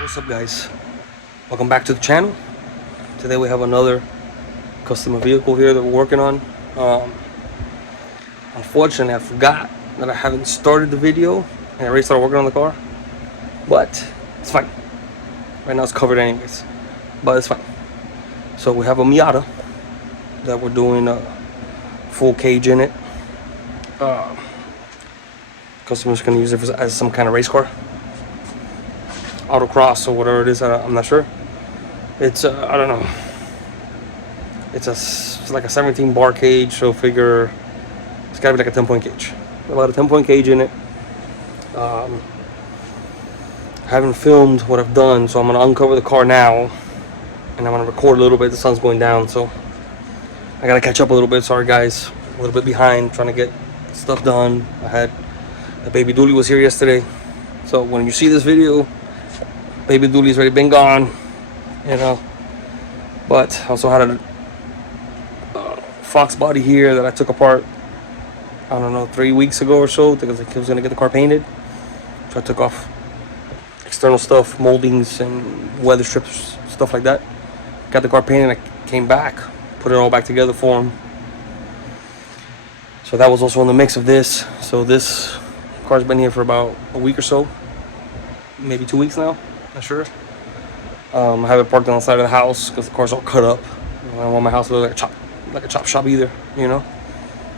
What's up, guys? Welcome back to the channel. Today we have another customer vehicle here that we're working on. Unfortunately, I forgot that I haven't started the video and I already started working on the car, but it's fine. Right now it's covered anyways, but it's fine. So we have a Miata that we're doing a full cage in it. Customer's gonna use it as some kind of race car, autocross or whatever it is. I'm not sure. It's I don't know. It's like a 17 bar cage, so figure it's gotta be like a 10-point cage. About a 10-point cage in it. I haven't filmed what I've done, so I'm gonna uncover the car now, and I'm gonna record a little bit. The sun's going down, so I gotta catch up a little bit. Sorry, guys, a little bit behind trying to get stuff done. I had the baby dually was here yesterday, so when you see this video, baby dually's already been gone, you know. But I also had a Fox body here that I took apart, I don't know, 3 weeks ago or so, because I was gonna get the car painted. So I took off external stuff, moldings and weather strips, stuff like that. Got the car painted. I came back, put it all back together for him. So that was also in the mix of this. So this car's been here for about a week or so, maybe 2 weeks now, not sure. I have it parked on the side of the house because the car's all cut up. I don't want my house to look like a chop shop either, you know.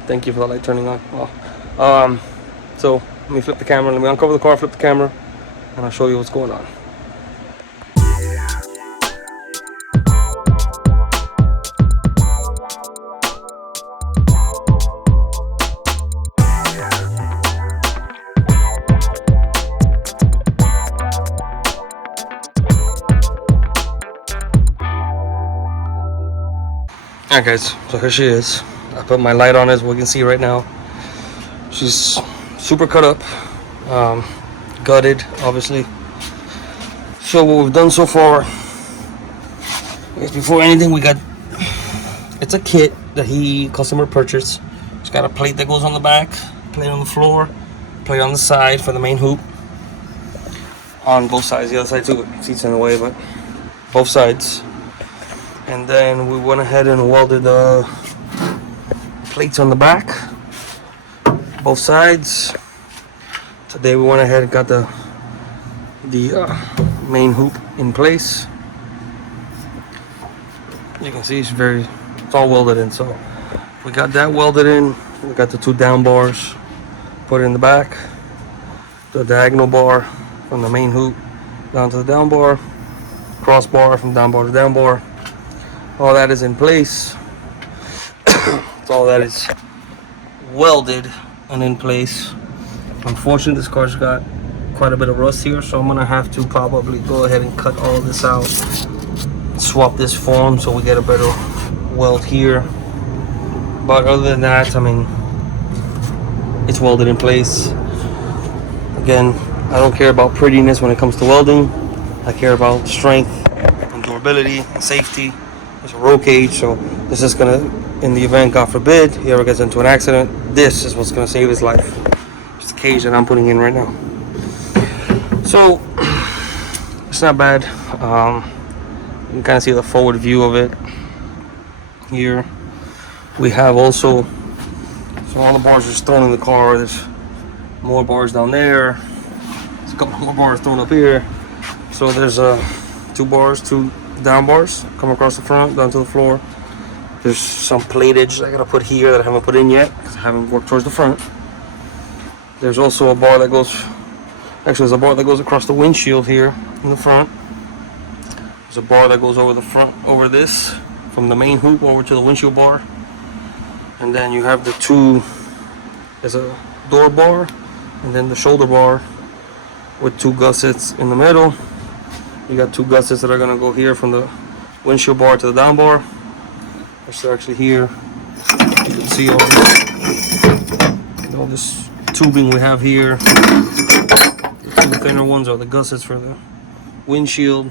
Thank you for the light turning on. Well, so let me flip the camera. Let me uncover the car, flip the camera, and I'll show you what's going on. Alright, guys, so here she is. I put my light on, as we can see right now. She's super cut up, gutted, obviously. So what we've done so far is, before anything, it's a kit that customer purchased. It's got a plate that goes on the back, plate on the floor, plate on the side for the main hoop. On both sides, the other side too, but seat's in the way, but both sides. And then we went ahead and welded the plates on the back, both sides. Today we went ahead and got the main hoop in place. You can see it's all welded in. So we got that welded in. We got the 2 down bars put in the back, the diagonal bar from the main hoop down to the down bar, crossbar from down bar to down bar. All that is in place. All that is welded and in place. Unfortunately, this car's got quite a bit of rust here, so I'm gonna have to probably go ahead and cut all of this out, swap this form so we get a better weld here. But other than that, I mean, it's welded in place. Again, I don't care about prettiness when it comes to welding. I care about strength and durability and safety. It's a roll cage, so this is gonna, in the event, God forbid, he ever gets into an accident, this is what's gonna save his life. It's the cage that I'm putting in right now. So it's not bad. You can kind of see the forward view of it here. We have also, so all the bars are just thrown in the car. There's more bars down there. There's a couple more bars thrown up here. So there's 2 down bars come across the front down to the floor. There's some platage I gotta put here that I haven't put in yet because I haven't worked towards the front. There's also a bar that goes, there's a bar that goes across the windshield here in the front. There's a bar that goes over the front, over this, from the main hoop over to the windshield bar. And then you have there's a door bar, and then the shoulder bar with 2 gussets in the middle. You got 2 gussets that are gonna go here from the windshield bar to the down bar, which are actually here. You can see all this tubing we have here. The 2 thinner ones are the gussets for the windshield.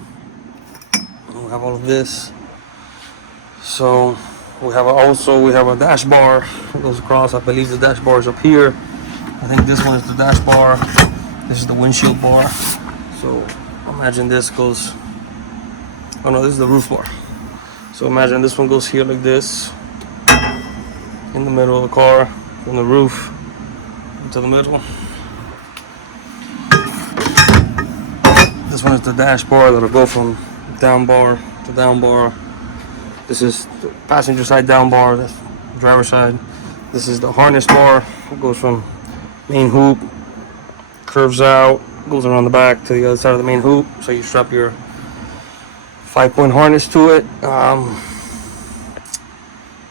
We have all of this. So we have a dash bar that goes across. I believe the dash bar is up here. I think this one is the dash bar. This is the windshield bar. So I'm imagine this goes, oh no, this is the roof bar. So imagine this one goes here like this, in the middle of the car, from the roof into the middle. This one is the dash bar that'll go from down bar to down bar. This is the passenger side down bar, that's driver side. This is the harness bar. It goes from main hoop, curves out, goes around the back to the other side of the main hoop. So you strap your 5-point harness to it.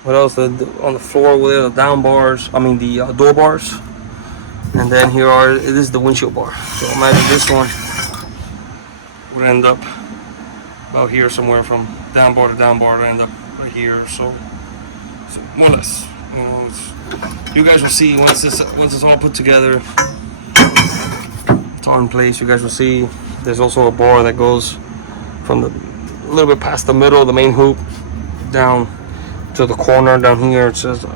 What else? On the floor with the down bars, the door bars. And then this is the windshield bar. So imagine this one would end up about here somewhere, from down bar to end up right here. So more or less, you guys will see once it's all put together, it's all in place. You guys will see there's also a bar that goes from a little bit past the middle of the main hoop down to the corner down here. It says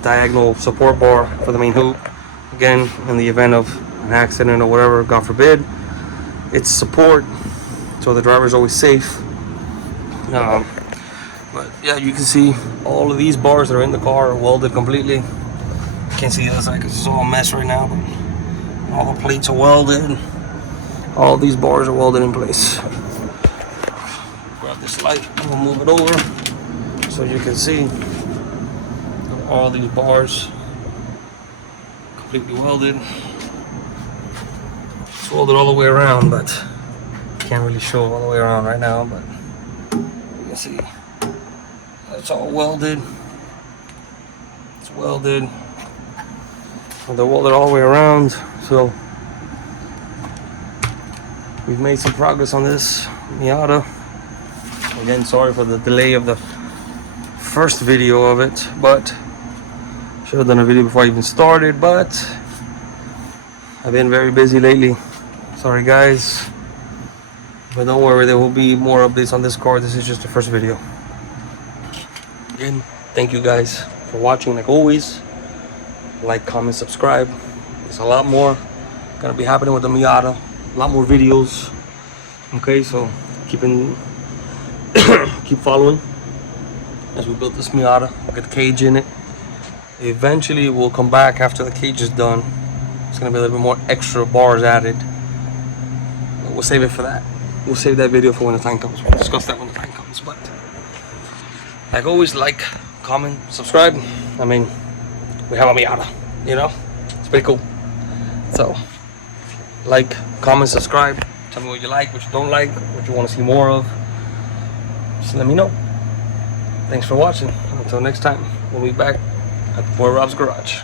diagonal support bar for the main hoop. Again, in the event of an accident or whatever, God forbid, it's support, so the driver's always safe. But yeah, you can see all of these bars that are in the car are welded completely. Can't see the other side because it's all a mess right now, but all the plates are welded. All these bars are welded in place. Grab this light, I'm gonna move it over so you can see all these bars completely welded. It's welded all the way around, but can't really show all the way around right now, but you can see it's all welded. It's welded. And they're welded all the way around. So we've made some progress on this Miata. Again, sorry for the delay of the first video of it, but should have done a video before I even started, but I've been very busy lately. Sorry guys, but don't worry, there will be more updates on this car. This is just the first video. Again, thank you guys for watching. Like always, like, comment, subscribe. There's a lot more gonna be happening with the Miata, a lot more videos. Okay, so keep following as we build this Miata. We'll get the cage in it. Eventually we'll come back after the cage is done. It's gonna be a little bit more extra bars added. We'll save it for that. We'll save that video for when the time comes. We'll discuss that when the time comes. But like always, like, comment, subscribe. I mean, we have a Miata, it's pretty cool. So like, comment, subscribe. Tell me what you like, what you don't like, what you want to see more of. Just let me know. Thanks for watching. Until next time, we'll be back at Boy Rob's Garage.